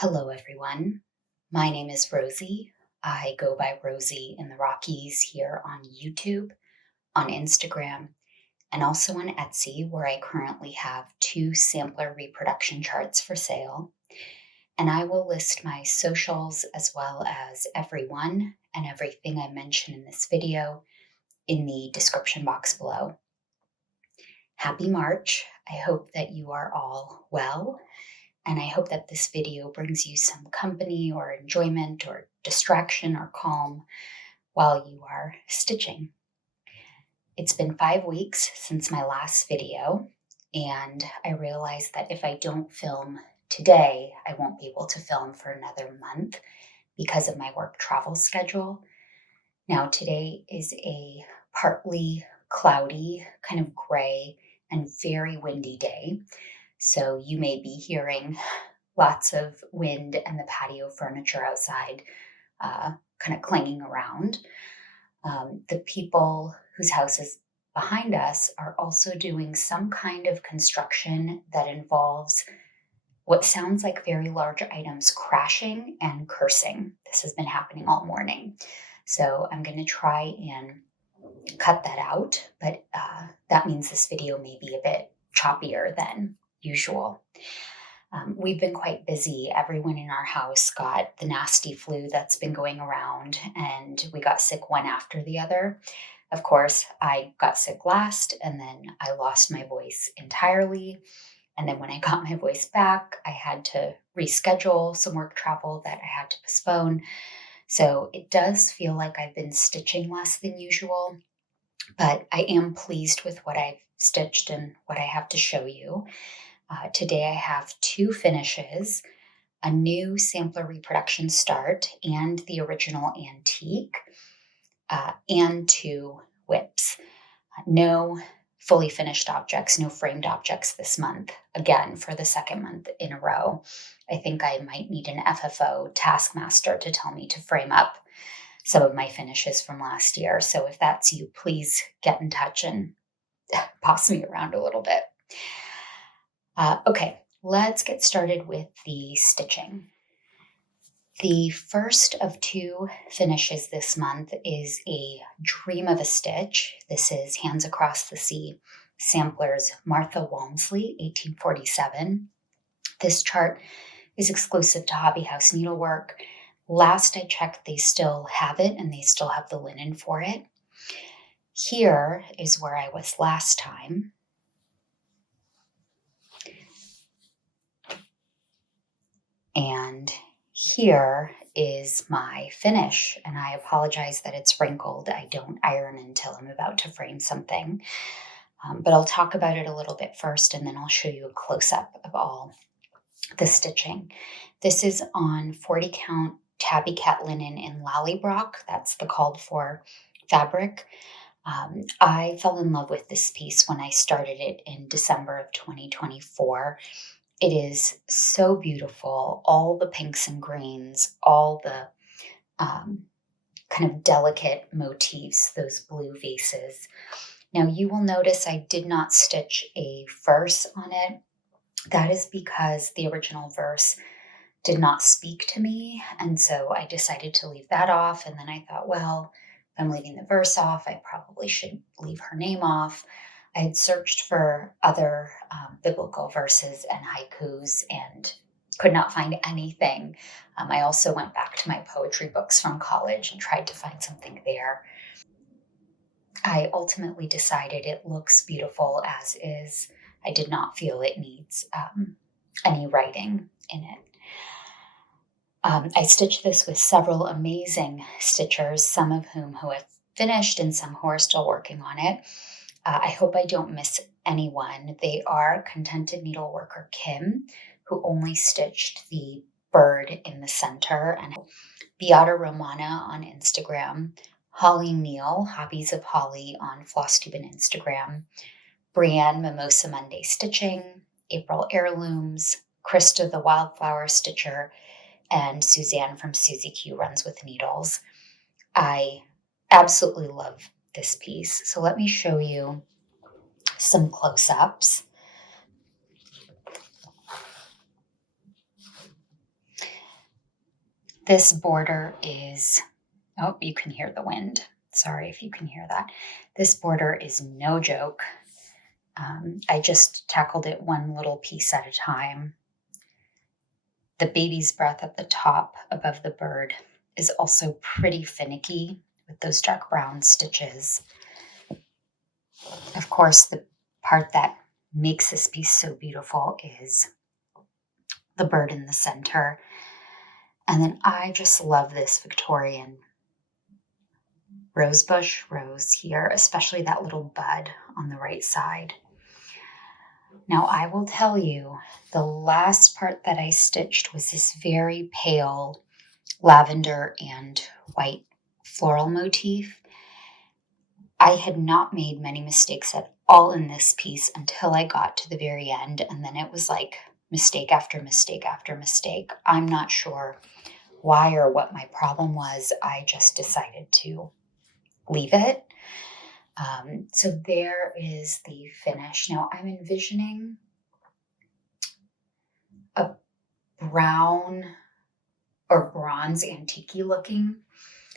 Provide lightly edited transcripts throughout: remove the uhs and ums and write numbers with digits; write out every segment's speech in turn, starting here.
Hello, everyone. My name is Rosie. I go by Rosie in the Rockies here on YouTube, on Instagram, and also on Etsy, where I currently have 2 sampler reproduction charts for sale. And I will list my socials as well as everyone and everything I mention in this video in the description box below. Happy March. I hope that you are all well. And I hope that this video brings you some company or enjoyment or distraction or calm while you are stitching. It's been 5 weeks since my last video, and I realized that if I don't film today, I won't be able to film for another month because of my work travel schedule. Now, today is a partly cloudy, kind of gray, and very windy day. So you may be hearing lots of wind and the patio furniture outside kind of clanging around. The people whose house is behind us are also doing some kind of construction that involves what sounds like very large items crashing and cursing. This has been happening all morning. So I'm going to try and cut that out, but that means this video may be a bit choppier than usual. We've been quite busy. Everyone in our house got the nasty flu that's been going around, and we got sick one after the other. Of course, I got sick last, and then I lost my voice entirely. And then when I got my voice back, I had to reschedule some work travel that I had to postpone. So it does feel like I've been stitching less than usual, but I am pleased with what I've stitched and what I have to show you. Today I have 2 finishes, a new sampler reproduction start and the original antique, and 2 whips. No fully finished objects, no framed objects this month, again, for the second month in a row. I think I might need an FFO taskmaster to tell me to frame up some of my finishes from last year. So if that's you, please get in touch and boss me around a little bit. Okay, let's get started with the stitching. The first of 2 finishes this month is a Dream of a Stitch. This is Hands Across the Sea Samplers Martha Walmsley, 1847. This chart is exclusive to Hobby House Needlework. Last I checked, they still have it and they still have the linen for it. Here is where I was last time. And here is my finish, and I apologize that it's wrinkled. I don't iron until I'm about to frame something, but I'll talk about it a little bit first, and then I'll show you a close-up of all the stitching. This is on 40 count Tabbycat Linen in Lallybroch. That's the called for fabric. I fell in love with this piece when I started it in December of 2024. It is so beautiful, all the pinks and greens, all the kind of delicate motifs, those blue vases. Now you will notice I did not stitch a verse on it. That is because the original verse did not speak to me, and so I decided to leave that off. And then I thought, well, if I'm leaving the verse off, I probably should leave her name off. I had searched for other biblical verses and haikus and could not find anything. I also went back to my poetry books from college and tried to find something there. I ultimately decided it looks beautiful as is. I did not feel it needs any writing in it. I stitched this with several amazing stitchers, some of whom who have finished and some who are still working on it. I hope I don't miss anyone. They are Contented Needleworker Kim, who only stitched the bird in the center, and Beata Romana on Instagram, Holly Neal, Hobbies of Holly on Flosstube and Instagram, Brienne Mimosa Monday Stitching, April Heirlooms, Krista the Wildflower Stitcher, and Suzanne from Susie Q Runs with Needles. I absolutely love this piece. So let me show you some close-ups. This border is, oh, you can hear the wind. Sorry if you can hear that. This border is no joke. I just tackled it one little piece at a time. The baby's breath at the top above the bird is also pretty finicky with those dark brown stitches. Of course, the part that makes this piece so beautiful is the bird in the center. And then I just love this Victorian rosebush rose here, especially that little bud on the right side. Now I will tell you, the last part that I stitched was this very pale lavender and white floral motif. I had not made many mistakes at all in this piece until I got to the very end, and then it was like mistake after mistake after mistake. I'm not sure why or what my problem was. I just decided to leave it. So there is the finish. Now I'm envisioning a brown or bronze antique looking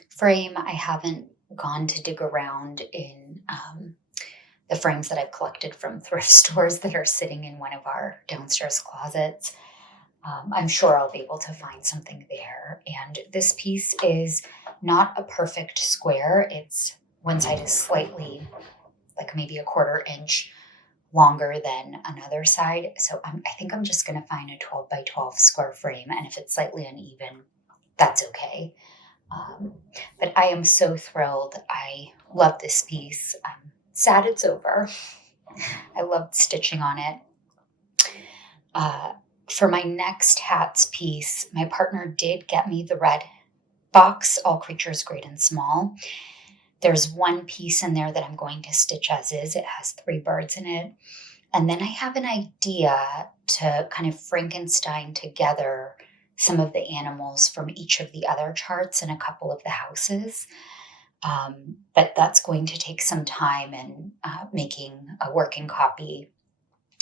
frame. I haven't gone to dig around in the frames that I've collected from thrift stores that are sitting in one of our downstairs closets. I'm sure I'll be able to find something there. And this piece is not a perfect square. It's one side is slightly, like maybe a 1/4 inch longer than another side. So I think I'm just going to find a 12 by 12 square frame. And if it's slightly uneven, that's okay. But I am so thrilled. I love this piece. I'm sad it's over. I loved stitching on it. For my next hats piece, my partner did get me the red box, All Creatures Great and Small. There's one piece in there that I'm going to stitch as is. It has 3 birds in it. And then I have an idea to kind of Frankenstein together some of the animals from each of the other charts and a couple of the houses. But that's going to take some time and making a working copy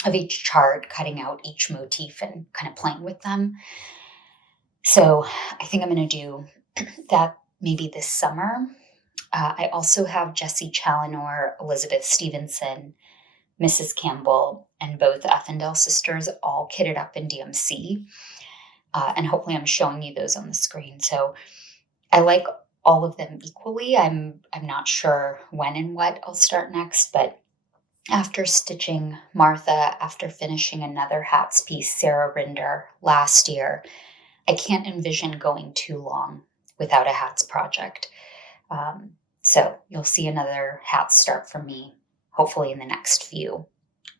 of each chart, cutting out each motif and kind of playing with them. So I think I'm going to do that maybe this summer. I also have Jessie Challenor, Elizabeth Stevenson, Mrs. Campbell, and both Effendale sisters all kitted up in DMC. And hopefully I'm showing you those on the screen. So I like all of them equally. I'm not sure when and what I'll start next, but after stitching Martha, after finishing another hats piece, Sarah Rinder, last year, I can't envision going too long without a hats project. So you'll see another hats start from me, hopefully in the next few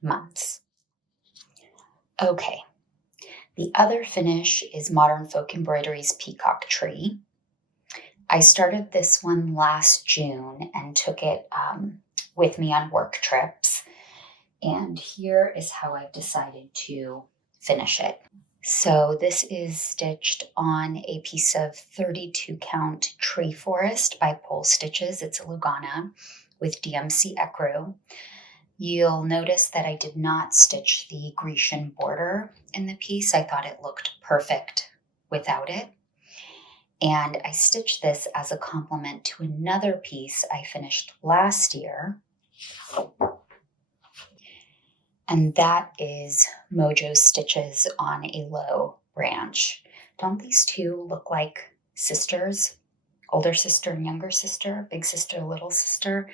months. Okay, the other finish is Modern Folk Embroidery's Peacock Tree. I started this one last June and took it with me on work trips. And here is how I've decided to finish it. So this is stitched on a piece of 32 count Tree Forest by Polstitches. It's a Lugana with DMC ecru. You'll notice that I did not stitch the Grecian border in the piece. I thought it looked perfect without it. And I stitched this as a complement to another piece I finished last year. And that is Mojo stitches on a low branch. Don't these two look like sisters? Older sister and younger sister, big sister, little sister.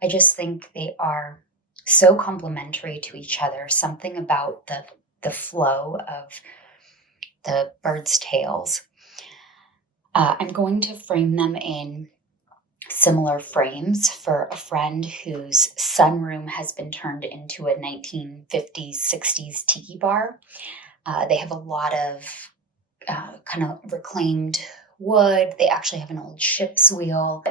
I just think they are so complementary to each other. Something about the flow of the birds' tails. I'm going to frame them in similar frames for a friend whose sunroom has been turned into a 1950s, 60s tiki bar. They have a lot of kind of reclaimed wood. They actually have an old ship's wheel.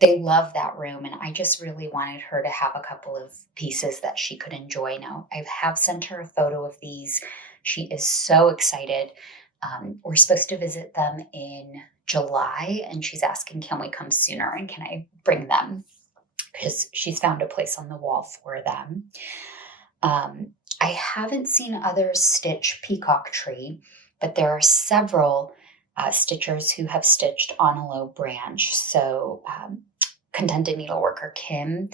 They love that room, and I just really wanted her to have a couple of pieces that she could enjoy. Now, I have sent her a photo of these. She is so excited. We're supposed to visit them in July, and she's asking, can we come sooner and can I bring them? Because she's found a place on the wall for them. I haven't seen others stitch Peacock Tree, but there are several stitchers who have stitched on a low branch. So Contented Needleworker Kim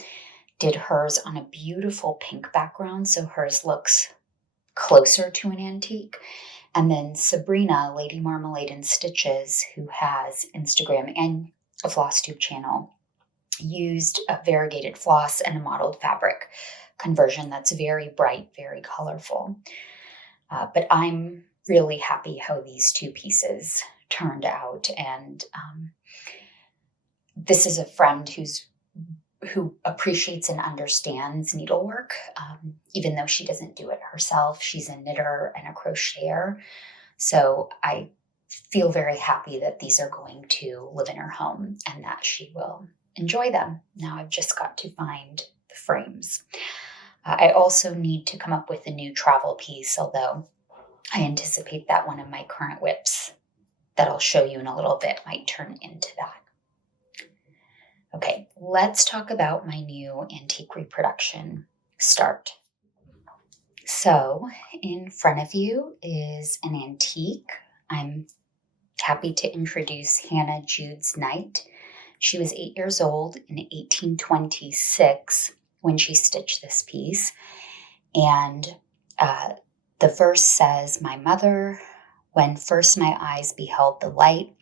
did hers on a beautiful pink background, so hers looks closer to an antique. And then Sabrina, Lady Marmalade and Stitches, who has Instagram and a Flosstube channel, used a variegated floss and a mottled fabric conversion that's very bright, very colorful. But I'm really happy how these two pieces turned out. And this is a friend who appreciates and understands needlework, even though she doesn't do it herself. She's a knitter and a crocheter. So I feel very happy that these are going to live in her home and that she will enjoy them. Now I've just got to find the frames. I also need to come up with a new travel piece, although I anticipate that one of my current whips that I'll show you in a little bit might turn into that. Okay, let's talk about my new antique reproduction start. So in front of you is an antique. I'm happy to introduce Hannah Judes Knight. She was 8 years old in 1826 when she stitched this piece. And the verse says, "My mother, when first my eyes beheld the light,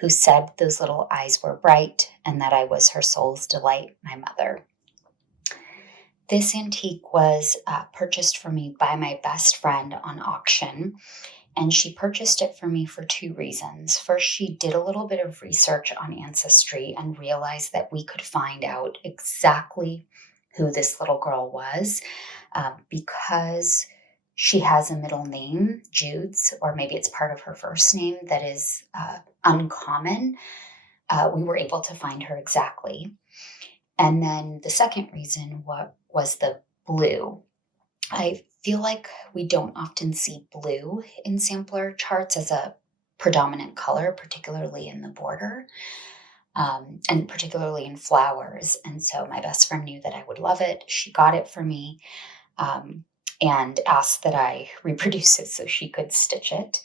who said those little eyes were bright, and that I was her soul's delight, my mother." This antique was purchased for me by my best friend on auction, and she purchased it for me for two reasons. First, she did a little bit of research on Ancestry and realized that we could find out exactly who this little girl was, because she has a middle name, Judes, or maybe it's part of her first name that is uncommon. We were able to find her exactly. And then the second reason was the blue. I feel like we don't often see blue in sampler charts as a predominant color, particularly in the border, and particularly in flowers. And so my best friend knew that I would love it. She got it for me and asked that I reproduce it so she could stitch it.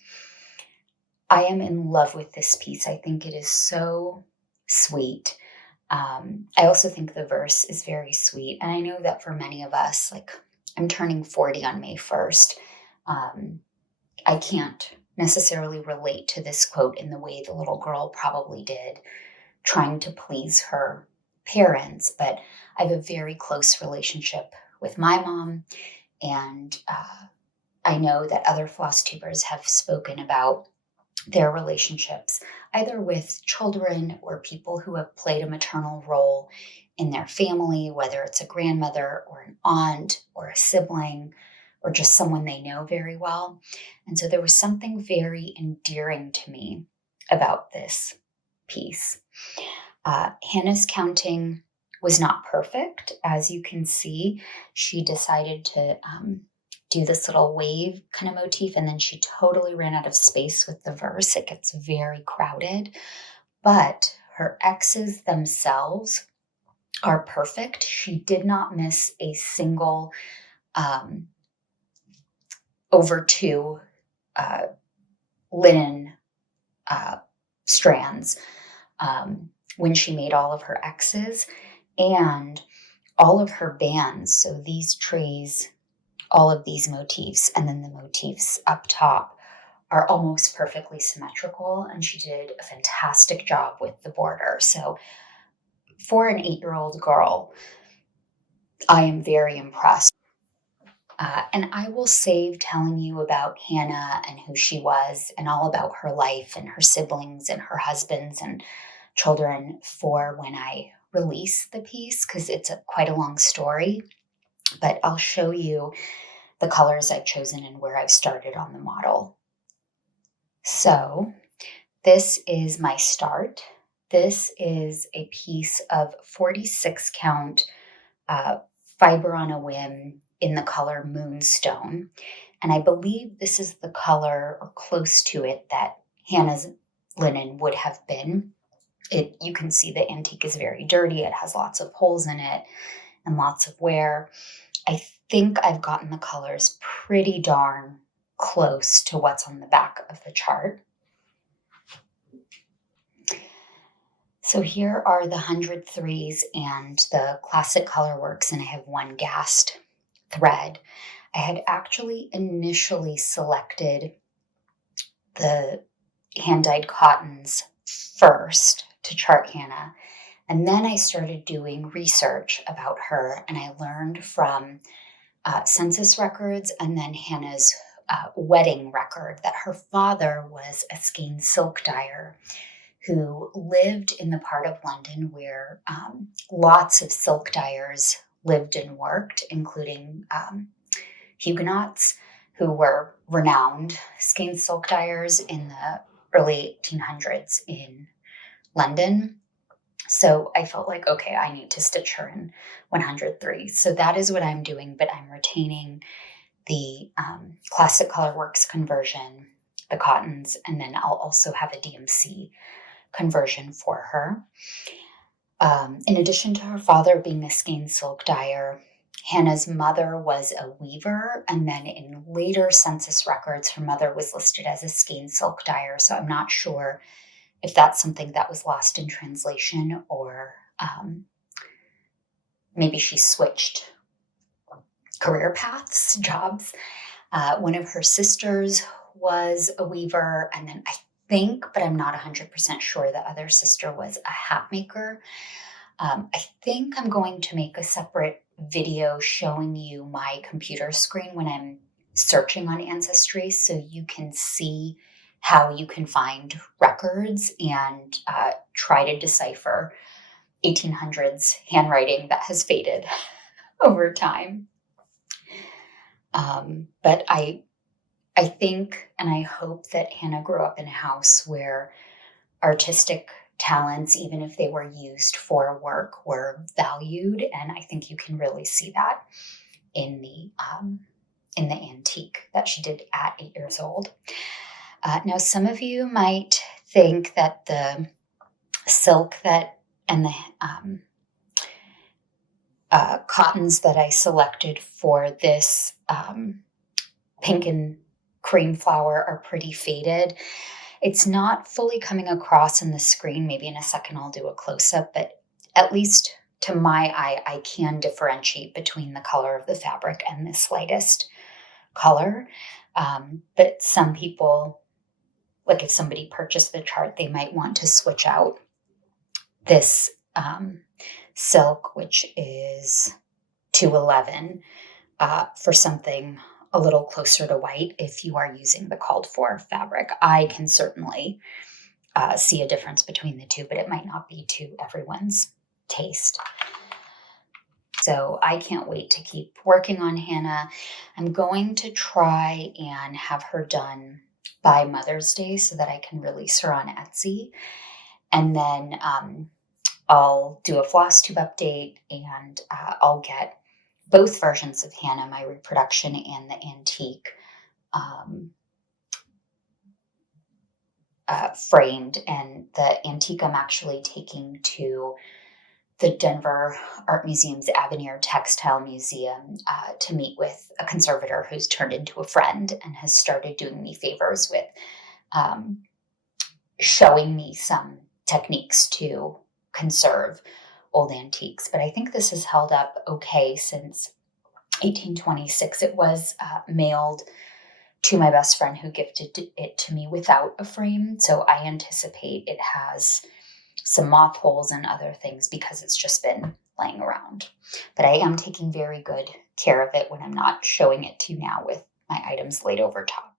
I am in love with this piece. I think it is so sweet. I also think the verse is very sweet. And I know that for many of us, like I'm turning 40 on May 1st. I can't necessarily relate to this quote in the way the little girl probably did, trying to please her parents. But I have a very close relationship with my mom. And I know that other floss tubers have spoken about their relationships, either with children or people who have played a maternal role in their family, whether it's a grandmother or an aunt or a sibling or just someone they know very well. And so there was something very endearing to me about this piece. Hannah's counting was not perfect. As you can see, she decided to do this little wave kind of motif, and then she totally ran out of space with the verse. It gets very crowded, but her X's themselves are perfect. She did not miss a single over two linen strands when she made all of her X's, and all of her bands. So these trays, all of these motifs, and then the motifs up top are almost perfectly symmetrical, and she did a fantastic job with the border. So for an 8-year-old girl, I am very impressed. And I will save telling you about Hannah and who she was and all about her life and her siblings and her husbands and children for when I release the piece, because it's quite a long story. But I'll show you the colors I've chosen and where I've started on the model. So this is my start. This is a piece of 46 count fiber on a whim in the color Moonstone. And I believe this is the color or close to it that Hannah's linen would have been. You can see the antique is very dirty. It has lots of holes in it and lots of wear. I think I've gotten the colors pretty darn close to what's on the back of the chart. So here are the 103s and the Classic Colorworks, and I have one gassed thread. I had actually initially selected the hand-dyed cottons first to chart Hannah, and then I started doing research about her, and I learned from census records and then Hannah's wedding record that her father was a skein silk dyer who lived in the part of London where lots of silk dyers lived and worked, including Huguenots, who were renowned skein silk dyers in the early 1800s in London. So I felt like, okay, I need to stitch her in 103. So that is what I'm doing, but I'm retaining the Classic Colorworks conversion, the cottons, and then I'll also have a DMC conversion for her. In addition to her father being a skein silk dyer, Hannah's mother was a weaver, and then in later census records, her mother was listed as a skein silk dyer. So I'm not sure if that's something that was lost in translation or maybe she switched career paths, jobs. One of her sisters was a weaver, and then I think, but I'm not 100% sure, the other sister was a hat maker. I think I'm going to make a separate video showing you my computer screen when I'm searching on Ancestry so you can see how you can find records and try to decipher 1800s handwriting that has faded over time. But I think and I hope that Hannah grew up in a house where artistic talents, even if they were used for work, were valued. And I think you can really see that in the antique that she did at 8 years old. Now, some of you might think that the silk and the cottons that I selected for this pink and cream flower are pretty faded. It's not fully coming across in the screen. Maybe in a second I'll do a close-up, but at least to my eye, I can differentiate between the color of the fabric and this lightest color. But some people, like if somebody purchased the chart, they might want to switch out this silk, which is 211, for something a little closer to white if you are using the called for fabric. I can certainly see a difference between the two, but it might not be to everyone's taste. So I can't wait to keep working on Hannah. I'm going to try and have her done by Mother's Day so that I can release her on Etsy. And then I'll do a Flosstube update, and I'll get both versions of Hannah, my reproduction and the antique, framed. And the antique I'm actually taking to the Denver Art Museum's Avenir Textile Museum to meet with a conservator who's turned into a friend and has started doing me favors with showing me some techniques to conserve old antiques. But I think this has held up okay since 1826. It was mailed to my best friend who gifted it to me without a frame. So I anticipate it has some moth holes and other things because it's just been laying around. But I am taking very good care of it when I'm not showing it to you now with my items laid over top.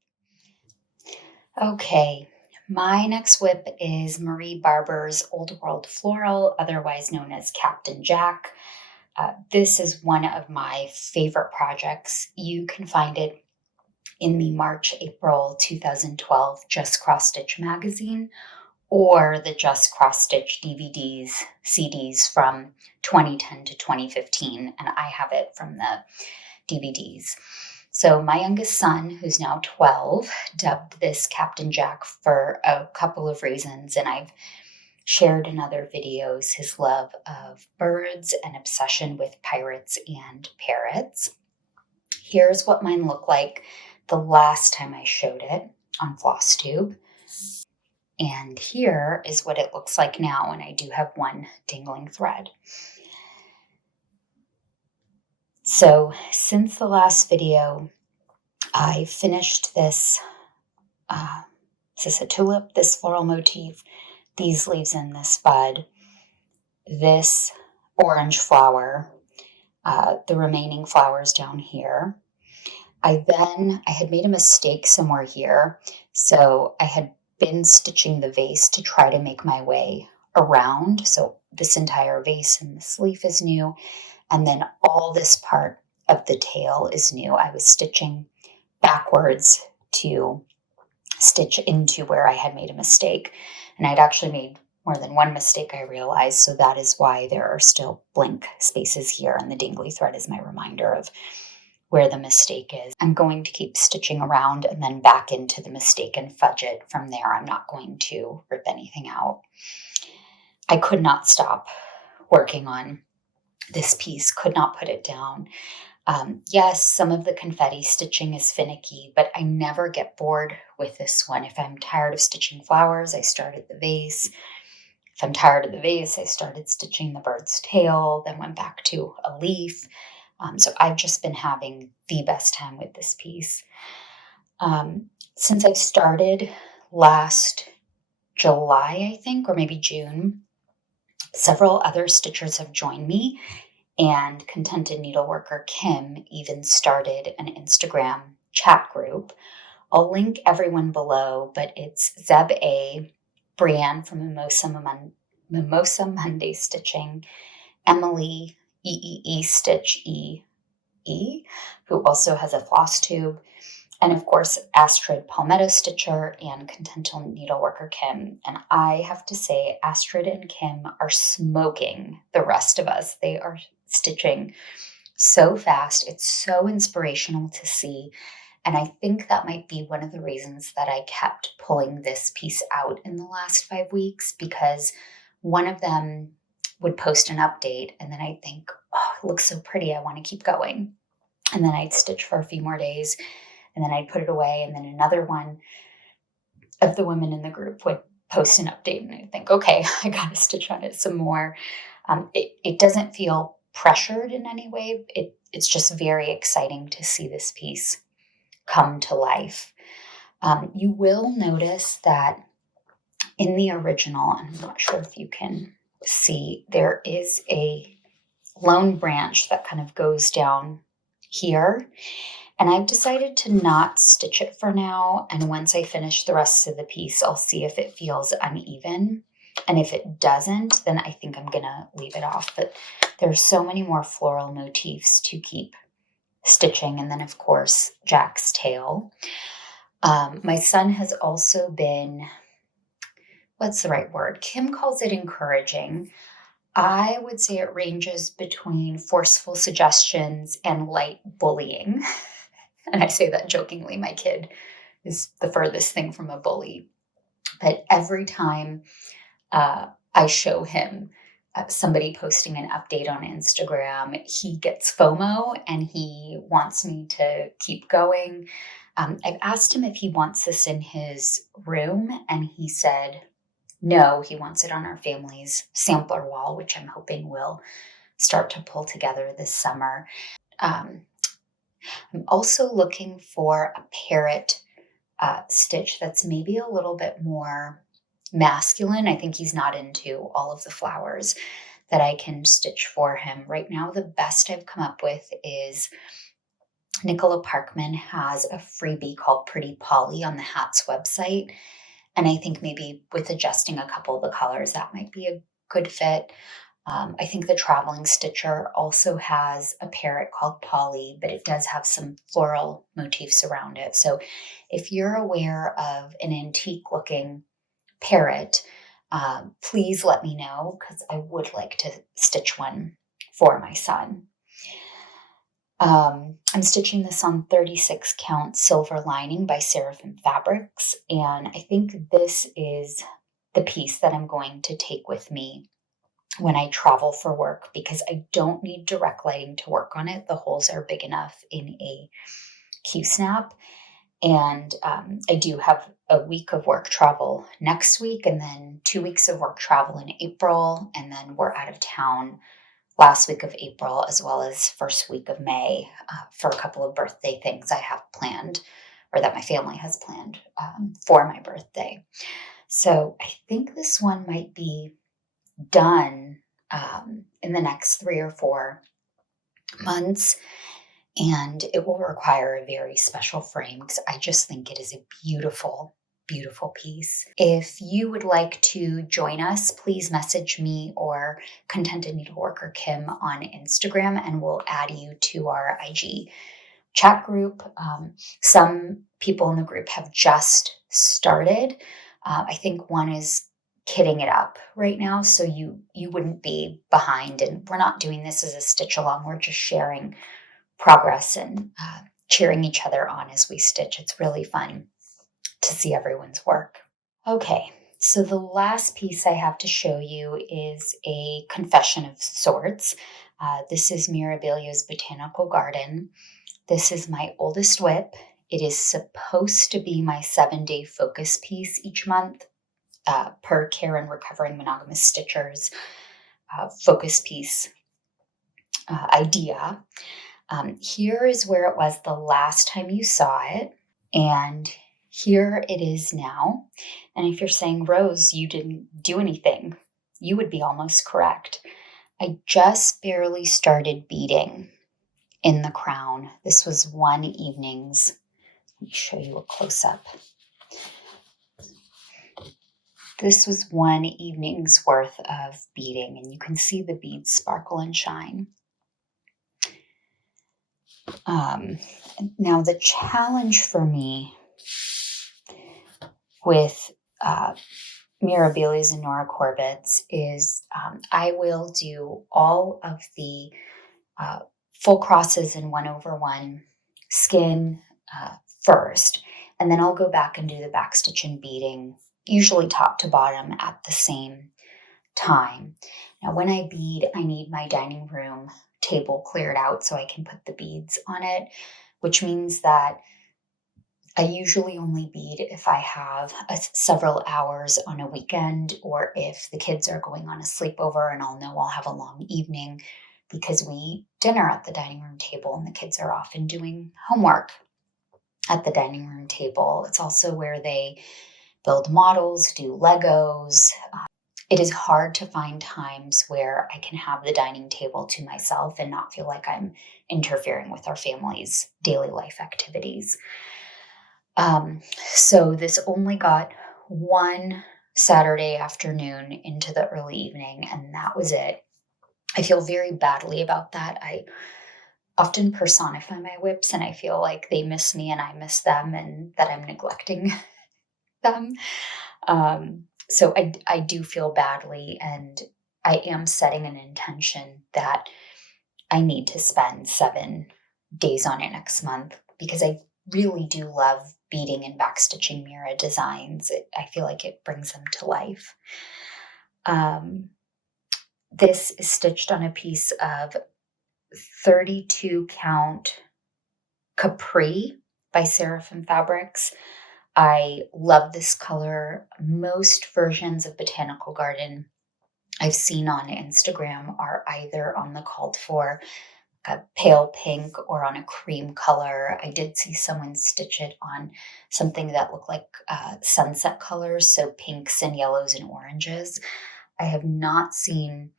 Okay. My next whip is Marie Barber's Old World Floral, otherwise known as Capt Jack. This is one of my favorite projects. You can find it in the March-April 2012 Just Cross Stitch magazine or the Just Cross Stitch DVDs, CDs from 2010 to 2015, and I have it from the DVDs. So my youngest son, who's now 12, dubbed this Capt Jack for a couple of reasons, and I've shared in other videos his love of birds and obsession with pirates and parrots. Here's what mine looked like the last time I showed it on Flosstube. And here is what it looks like now, and I do have one dangling thread. So since the last video, I finished this, is this a tulip, this floral motif, these leaves in this bud, this orange flower, the remaining flowers down here. I had made a mistake somewhere here, so I had been stitching the vase to try to make my way around. So this entire vase and this leaf is new, and then all this part of the tail is new. I was stitching backwards to stitch into where I had made a mistake, and I'd actually made more than one mistake, I realized, so that is why there are still blank spaces here, and the dangly thread is my reminder of where the mistake is. I'm going to keep stitching around and then back into the mistake and fudge it from there. I'm not going to rip anything out. I could not stop working on this piece, could not put it down. Yes, some of the confetti stitching is finicky, but I never get bored with this one. If I'm tired of stitching flowers, I started the vase. If I'm tired of the vase, I started stitching the bird's tail, then went back to a leaf. So I've just been having the best time with this piece. Since I've started last July, I think, or maybe June, several other stitchers have joined me, and Contented Needleworker Kim even started an Instagram chat group. I'll link everyone below, but it's Zeb A, Brienne from Mimosa Monday Stitching, Emily Stitch E, who also has a Flosstube, and of course Astrid Palmetto Stitcher and Contented Needleworker Kim. And I have to say, Astrid and Kim are smoking the rest of us. They are stitching so fast. It's so inspirational to see. And I think that might be one of the reasons that I kept pulling this piece out in the last 5 weeks, because one of them would post an update and then I'd think, oh, it looks so pretty, I want to keep going. And then I'd stitch for a few more days and then I'd put it away. And then another one of the women in the group would post an update and I'd think, okay, I got to stitch on it some more. It doesn't feel pressured in any way. It's just very exciting to see this piece come to life. You will notice that in the original, and I'm not sure if you can see, there is a lone branch that kind of goes down here. And I've decided to not stitch it for now. And once I finish the rest of the piece, I'll see if it feels uneven. And if it doesn't, then I think I'm going to leave it off. But there's so many more floral motifs to keep stitching. And then, of course, Jack's tail. My son has also been, what's the right word? Kim calls it encouraging. I would say it ranges between forceful suggestions and light bullying. And I say that jokingly. My kid is the furthest thing from a bully. But every time I show him somebody posting an update on Instagram, he gets FOMO and he wants me to keep going. I've asked him if he wants this in his room, and he said no, he wants it on our family's sampler wall, which I'm hoping will start to pull together this summer. I'm also looking for a parrot stitch that's maybe a little bit more masculine. I think he's not into all of the flowers that I can stitch for him. Right now, the best I've come up with is Nicola Parkman has a freebie called Pretty Polly on the Hats website. And I think maybe with adjusting a couple of the colors, that might be a good fit. I think the Traveling Stitcher also has a parrot called Polly, but it does have some floral motifs around it. So if you're aware of an antique looking parrot, please let me know, because I would like to stitch one for my son. I'm stitching this on 36 count silver lining by Seraphim Fabrics, and I think this is the piece that I'm going to take with me when I travel for work, because I don't need direct lighting to work on it. The holes are big enough in a Q-snap, and I do have a week of work travel next week, and then 2 weeks of work travel in April, and then we're out of town last week of April as well as first week of May for a couple of birthday things I have planned, or that my family has planned for my birthday. So I think this one might be done in the next 3 or 4 months, and it will require a very special frame because I just think it is a beautiful, beautiful piece. If you would like to join us, please message me or Contented Needleworker Kim on Instagram, and we'll add you to our IG chat group. Some people in the group have just started. I think one is kitting it up right now, so you wouldn't be behind. And we're not doing this as a stitch along. We're just sharing progress and cheering each other on as we stitch. It's really fun to see everyone's work. Okay, so the last piece I have to show you is a confession of sorts. This is Mirabilia's Botanical Garden. This is my oldest whip. It is supposed to be my 7-day focus piece each month, per Karen Recovering Monogamous Stitcher's focus piece idea. Here is where it was the last time you saw it, and here it is now. And if you're saying, Rose, you didn't do anything, you would be almost correct. I just barely started beading in the crown. This was one evening's. Let me show you a close-up. This was one evening's worth of beading, and you can see the beads sparkle and shine. Now, the challenge for me with Mirabilia's and Nora Corbett's is I will do all of the full crosses in 1/1 skin first, and then I'll go back and do the backstitch and beading, usually top to bottom at the same time. Now, when I bead, I need my dining room table cleared out so I can put the beads on it, which means that I usually only bead if I have several hours on a weekend, or if the kids are going on a sleepover and I'll know I'll have a long evening because we eat dinner at the dining room table and the kids are often doing homework at the dining room table. It's also where they build models, do Legos. It is hard to find times where I can have the dining table to myself and not feel like I'm interfering with our family's daily life activities. So this only got one Saturday afternoon into the early evening, and that was it. I feel very badly about that. I often personify my whips, and I feel like they miss me and I miss them, and that I'm neglecting them. So I do feel badly, and I am setting an intention that I need to spend 7 days on it next month, because I really do love beading and backstitching Mira designs. I feel like it brings them to life. This is stitched on a piece of 32 count Capri by Seraphim Fabrics. I love this color. Most versions of Botanical Garden I've seen on Instagram are either on the called for a pale pink or on a cream color. I did see someone stitch it on something that looked like sunset colors, so pinks and yellows and oranges. I have not seen,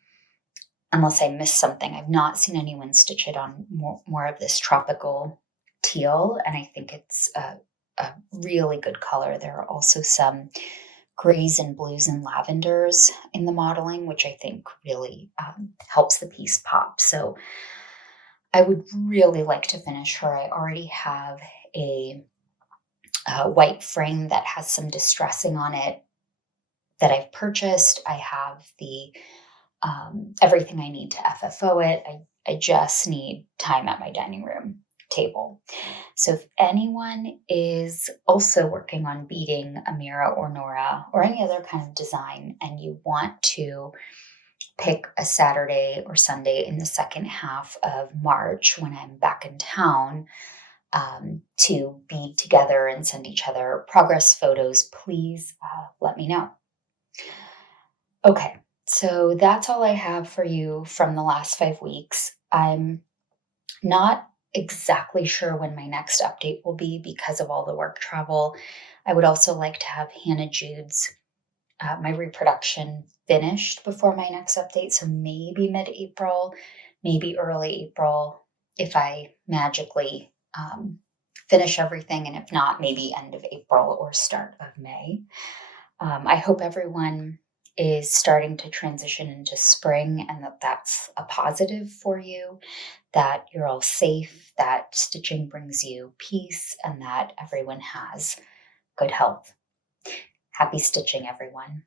unless I missed something, I've not seen anyone stitch it on more of this tropical teal, and I think it's a really good color. There are also some grays and blues and lavenders in the modeling, which I think really helps the piece pop. So I would really like to finish her. I already have a white frame that has some distressing on it that I've purchased. I have the everything I need to FFO it. I just need time at my dining room table. So if anyone is also working on beading a Mira or Nora or any other kind of design, and you want to pick a Saturday or Sunday in the second half of March when I'm back in town, to be together and send each other progress photos, please let me know. Okay, so that's all I have for you from the last 5 weeks. I'm not exactly sure when my next update will be because of all the work travel. I would also like to have Hannah Jude's, my reproduction finished before my next update. So maybe mid-April, maybe early April, if I magically finish everything. And if not, maybe end of April or start of May. I hope everyone is starting to transition into spring and that's a positive for you, that you're all safe, that stitching brings you peace, and that everyone has good health. Happy stitching, everyone.